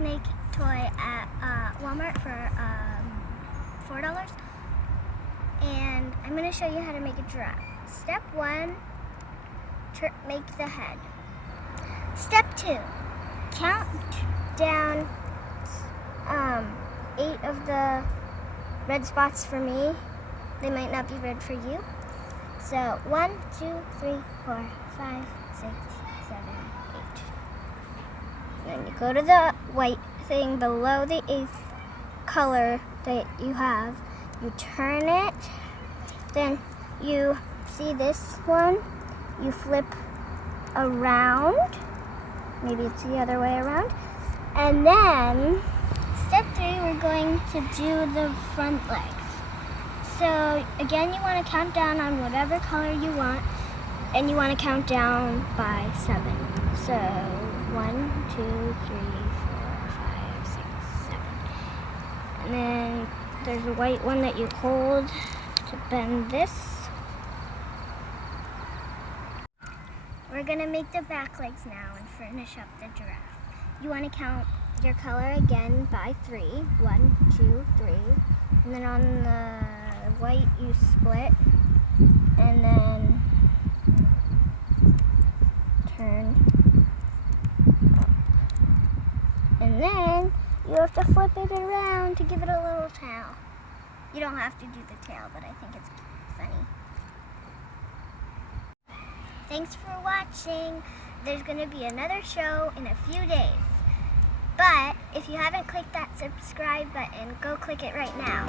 snake toy at Walmart for $4. And I'm going to show you how to make a giraffe. Step 1, make the head. Step 2, count down 8 of the red spots for me. They might not be red for you. So 1, 2, 3, 4, 5, 6, 7, 8. Then you go to the white thing below the 8th color that you have. You turn it. Then you see this one. You flip around. Maybe it's the other way around. And then step 3, we're going to do the front legs. So again, you want to count down on whatever color you want, and you want to count down by 7. So 1, 2, 3, 4, 5, 6, 7. And then there's a white one that you hold to bend this. We're gonna make the back legs now and finish up the giraffe. You want to count your color again by 3. 1, 2, 3. And then on the white you split and then turn up. And then you have to flip it around to give it a little tail. You don't have to do the tail, but I think it's funny. Thanks for watching. There's going to be another show in a few days. But if you haven't clicked that subscribe button, go click it right now.